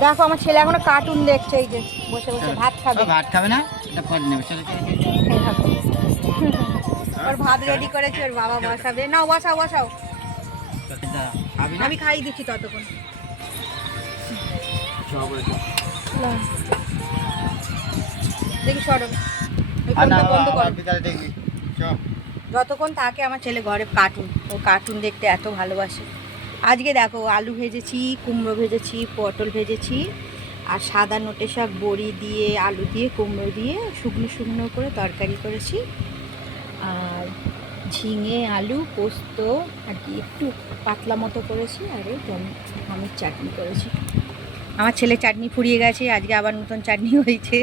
দেখো আমার ছেলে এখনো কার্টুন দেখছে, এই যে বসে বসে ভাত খাবে। ভাত খাবে না, এটা পরে নেবে। চলো ওর ভাত রেডি করেছে, ওর বাবা বসাবে। নাও বসাও বসাও, আমি খাইয়ে দিচ্ছি ততক্ষণ। দেখি সরো, বন্ধ করো। যতক্ষণ থাকে আমার ছেলে ঘরে কার্টুন, ও কার্টুন দেখতে এত ভালোবাসে। আজকে দেখো আলু ভেজেছি, কুমড়ো ভেজেছি, পটল ভেজেছি, আর সাদা নোটে শাক বড়ি দিয়ে আলু দিয়ে কুমড়ো দিয়ে শুকনো শুকনো করে তরকারি করেছি, আর ঝিঙে আলু পোস্ত আর কি একটু পাতলা মতো করেছি, আর এই আমের চাটনি করেছি। আমার ছেলে চাটনি ফুরিয়ে গেছে, আজকে আবার নতুন চাটনি হয়েছে,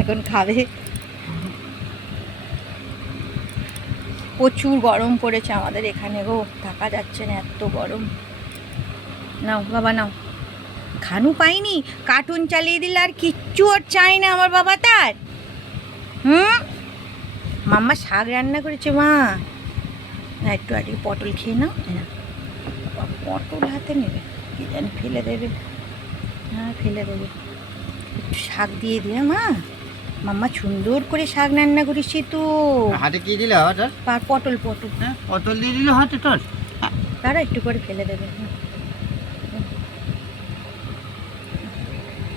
এখন খাবে। প্রচুর গরম পড়েছে আমাদের এখানে গো, থাকা যাচ্ছে না, এত গরম। নাও বাবা নাও, খানু পাইনি, কার্টুন চালিয়ে দিলে আর কিচ্ছু ওর চাই না আমার বাবা তার। মাম্মা শাক রান্না করেছে মা, একটু আগে পটল খেয়ে নাও। পটল হাতে নেবে কি জানি, ফেলে দেবে। হ্যাঁ ফেলে দেবে, একটু শাক দিয়ে দিয়ে মা। মাম্মা সুন্দর করে শাক রান্না করেছি তো। হাতে কি দিলে তোর? পটল পটল, হ্যাঁ পটল দিয়ে দিলে হাতে তোর। তারা একটু করে ফেলে দেবে।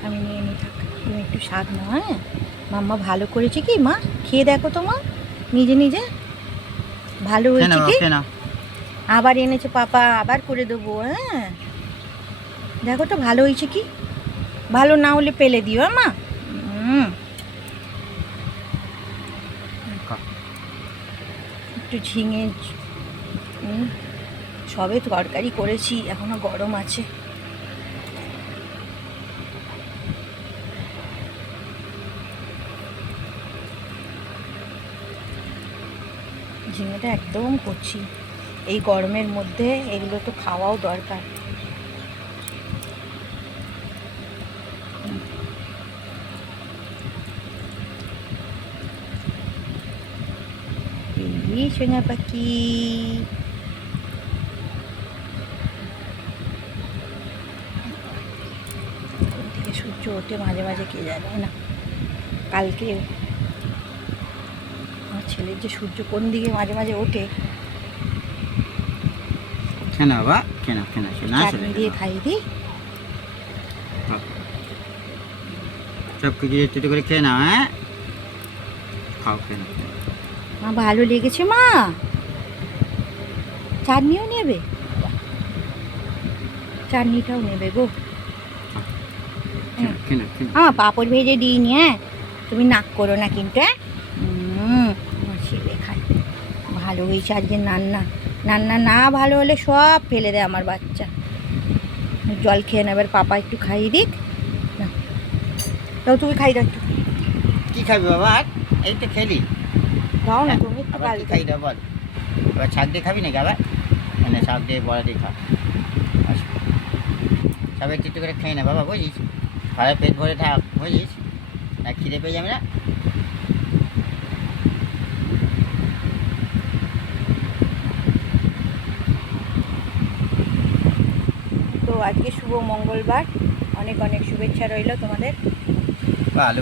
আমি নিয়ে নিই, থাক তুমি একটু শাক নাও। হ্যাঁ মাম্মা ভালো করেছে কি মা, খেয়ে দেখো তো মা নিজে নিজে, ভালো হয়েছে কি। আবার এনেছে পাপা, আবার করে দেবো। হ্যাঁ দেখো তো ভালো হয়েছে কি, ভালো না হলে ফেলে দিও মা। একটু ঝিঙে, সবে তরকারি করেছি, এখনো গরম আছে। ঝিঙেটা একদম করছি, এই গরমের মধ্যে এগুলো তো খাওয়াও দরকার। এই সোনা পাখি, কোন থেকে সূর্য ওঠে মাঝে মাঝে কে জানে না। কালকে আমার ছেলের যে সূর্য কোন দিকে মাঝে মাঝে ওঠে। কেন বাবা, কেন কেন চাটনি দিয়ে খাইয়ে দিই, সব কিছু একটু করে খেয়ে নাও। হ্যাঁ খাও, খেয়ে নাও। মা ভালো লেগেছে মা, চাটনিও নেবে, চাটনিটাও নেবে গো। পাঁপড় ভেজে দিইনি, হ্যাঁ তুমি নাক করো না কিন্তু। হ্যাঁ আমার ছেলে খায়, ভালো হয়েছে আজকে রান্না। রান্না না ভালো হলে সব ফেলে দেয় আমার বাচ্চা। জল খেয়ে নেবে, পাপা একটু খাইয়ে দিক না, তাও তুমি খাই দাও একটু। কি খাবি বাবা? এই তো খেলি, দাও না তুমি একটু খাই দাও। বল এবার শাক দিয়ে খাবি নাকি আবার? মানে শাক দিয়ে বড়া দিয়ে খা, সবাই একটু করে খাই না বাবা, বুঝিস? ঘরে পেট ভরে থাক, বুঝিস? না খিদে পেয়ে যাবে না। তো আজকে শুভ মঙ্গলবার, অনেক অনেক শুভেচ্ছা রইল তোমাদের। আলু